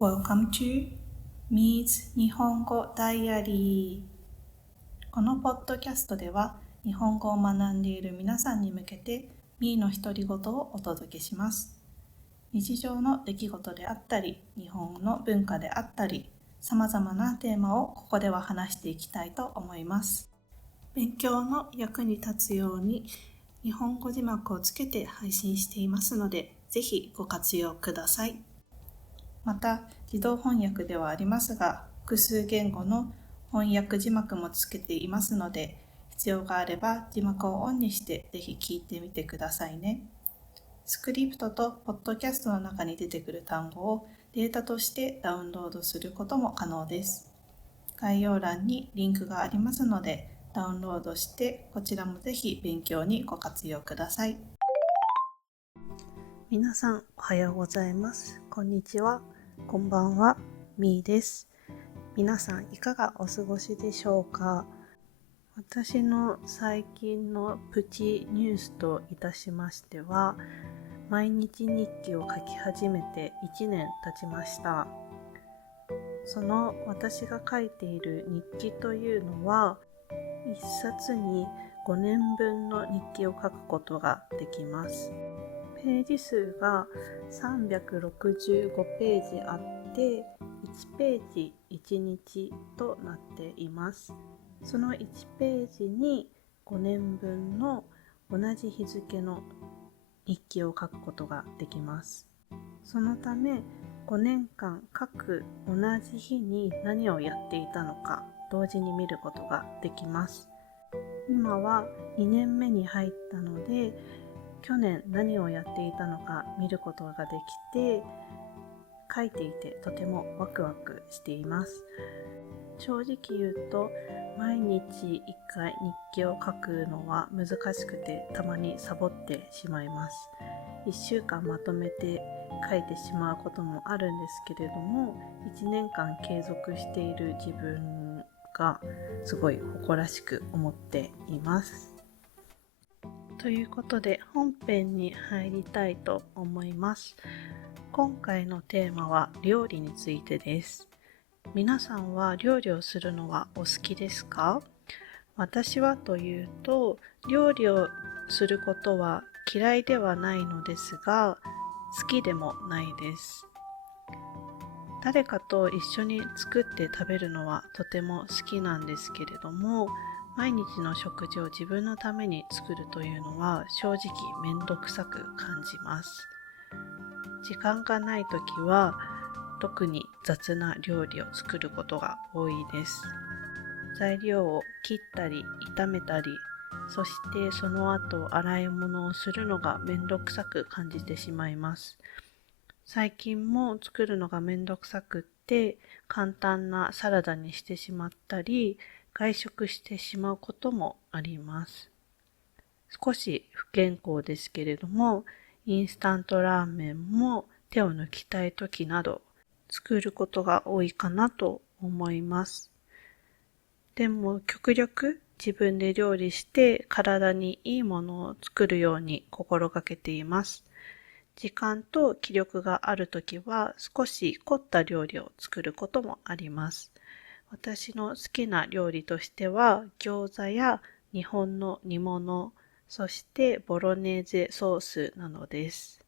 Welcome to Mi's 日本語ダイアリー。このポッドキャストでは日本語を学んでいる皆さんに向けて Mi の独り言をお届けします。日常の出来事であったり、日本の文化であったり、様々なテーマをここでは話していきたいと思います。勉強の役に立つように日本語字幕をつけて配信していますので、ぜひご活用ください。また、自動翻訳ではありますが、複数言語の翻訳字幕もつけていますので、必要があれば字幕をオンにしてぜひ聞いてみてくださいね。スクリプトとポッドキャストの中に出てくる単語をデータとしてダウンロードすることも可能です。概要欄にリンクがありますので、ダウンロードしてこちらもぜひ勉強にご活用ください。皆さんおはようございます。こんにちは。こんばんは。みーです。皆さんいかがお過ごしでしょうか。私の最近のプチニュースといたしましては、毎日日記を書き始めて1年経ちました。その私が書いている日記というのは、1冊に5年分の日記を書くことができます。ページ数が365ページあって、1ページ1日となっています。その1ページに5年分の同じ日付の日記を書くことができます。そのため5年間各同じ日に何をやっていたのか同時に見ることができます。今は2年目に入ったので、去年何をやっていたのか見ることができて、書いていてとてもワクワクしています。正直言うと、毎日1回日記を書くのは難しくて、たまにサボってしまいます。1週間まとめて書いてしまうこともあるんですけれども、1年間継続している自分がすごい誇らしく思っています。ということで本編に入りたいと思います。今回のテーマは料理についてです。皆さんは料理をするのはお好きですか？私はというと、料理をすることは嫌いではないのですが、好きでもないです。誰かと一緒に作って食べるのはとても好きなんですけれども、毎日の食事を自分のために作るというのは正直めんどくさく感じます。時間がないときは特に雑な料理を作ることが多いです。材料を切ったり炒めたり、そしてその後洗い物をするのがめんどくさく感じてしまいます。最近も作るのがめんどくさくって簡単なサラダにしてしまったり、外食してしまうこともあります。少し不健康ですけれども、インスタントラーメンも手を抜きたい時など作ることが多いかなと思います。でも極力自分で料理して体にいいものを作るように心がけています。時間と気力があるときは少し凝った料理を作ることもあります。私の好きな料理としては餃子や日本の煮物、そしてボロネーゼソースなのです。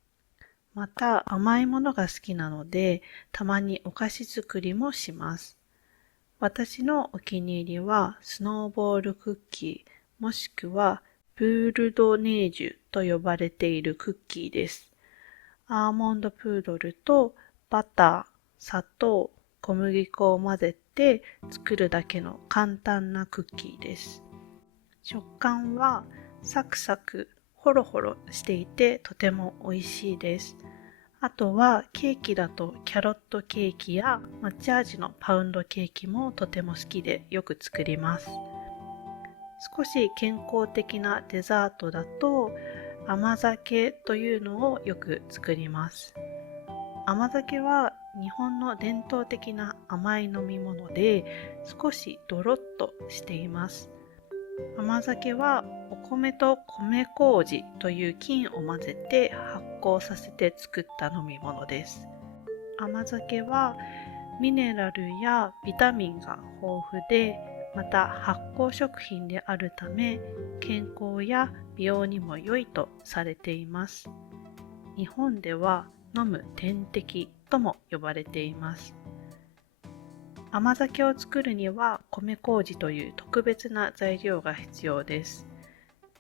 また甘いものが好きなので、たまにお菓子作りもします。私のお気に入りはスノーボールクッキー、もしくはプールドネージュと呼ばれているクッキーです。アーモンドプードルとバター、砂糖、小麦粉を混ぜて作るだけの簡単なクッキーです。食感はサクサク、ホロホロしていてとても美味しいです。あとはケーキだとキャロットケーキや抹茶味のパウンドケーキもとても好きでよく作ります。少し健康的なデザートだと甘酒というのをよく作ります。甘酒は日本の伝統的な甘い飲み物で少しドロッとしています。甘酒はお米と米麹という菌を混ぜて発酵させて作った飲み物です。甘酒はミネラルやビタミンが豊富で、また発酵食品であるため健康や美容にも良いとされています。日本では飲む点滴とも呼ばれています。甘酒を作るには米麹という特別な材料が必要です。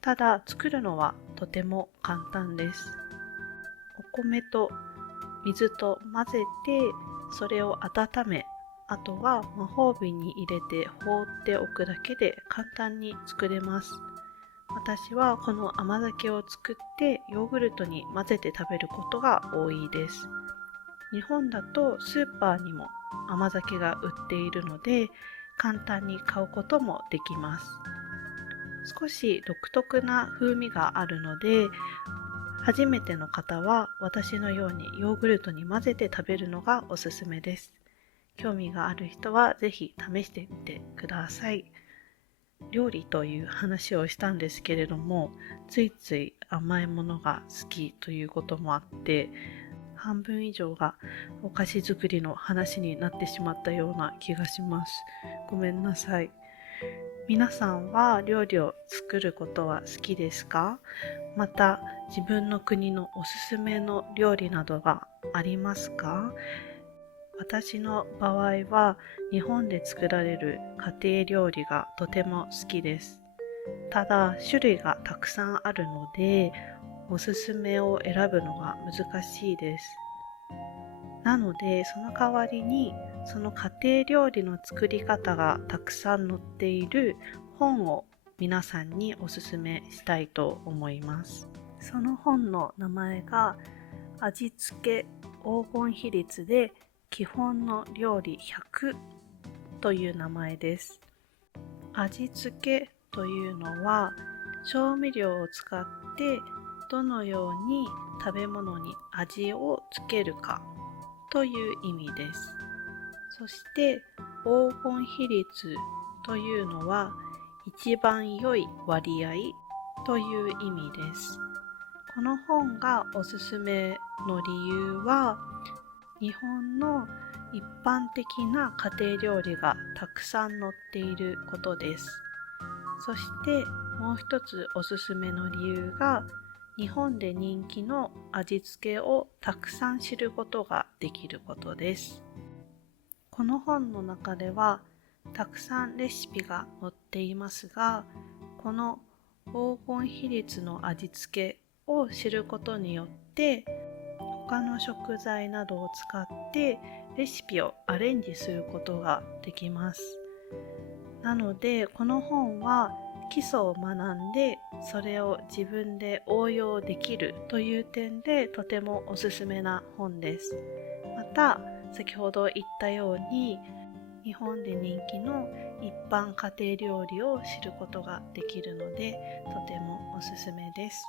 ただ作るのはとても簡単です。お米と水と混ぜて、それを温め、あとは魔法瓶に入れて放っておくだけで簡単に作れます。私はこの甘酒を作ってヨーグルトに混ぜて食べることが多いです。日本だとスーパーにも甘酒が売っているので簡単に買うこともできます。少し独特な風味があるので、初めての方は私のようにヨーグルトに混ぜて食べるのがおすすめです。興味がある人はぜひ試してみてください。料理という話をしたんですけれども、ついつい甘いものが好きということもあって、半分以上がお菓子作りの話になってしまったような気がします。ごめんなさい。皆さんは料理を作ることは好きですか？また自分の国のおすすめの料理などがありますか？私の場合は日本で作られる家庭料理がとても好きです。ただ種類がたくさんあるのでおすすめを選ぶのが難しいです。なのでその代わりにその家庭料理の作り方がたくさん載っている本を皆さんにおすすめしたいと思います。その本の名前が味付け黄金比率で基本の料理100という名前です。味付けというのは調味料を使ってどのように食べ物に味をつけるかという意味です。そして黄金比率というのは一番良い割合という意味です。この本がおすすめの理由は、日本の一般的な家庭料理がたくさん載っていることです。そしてもう一つおすすめの理由が、日本で人気の味付けをたくさん知ることができることです。この本の中ではたくさんレシピが載っていますが、この黄金比率の味付けを知ることによって他の食材などを使ってレシピをアレンジすることができます。なのでこの本は基礎を学んでそれを自分で応用できるという点でとてもおすすめな本です。また先ほど言ったように日本で人気の一般家庭料理を知ることができるのでとてもおすすめです。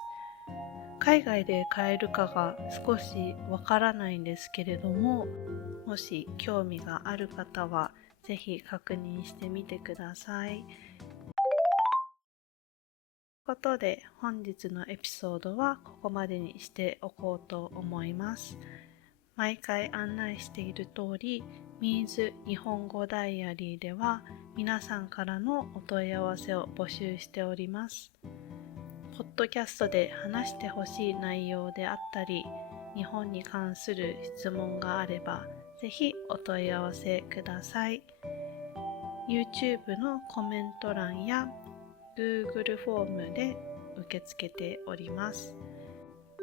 海外で買えるかが少しわからないんですけれども、もし興味がある方はぜひ確認してみてください。ということで本日のエピソードはここまでにしておこうと思います。毎回案内している通り、ミーズ日本語ダイアリーでは皆さんからのお問い合わせを募集しております。ポッドキャストで話してほしい内容であったり、日本に関する質問があれば、ぜひお問い合わせください。YouTube のコメント欄や Google フォームで受け付けております。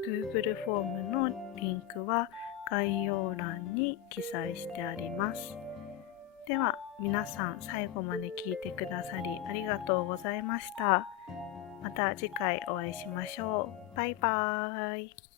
Google フォームのリンクは概要欄に記載してあります。では皆さん最後まで聞いてくださりありがとうございました。また次回お会いしましょう。バイバーイ。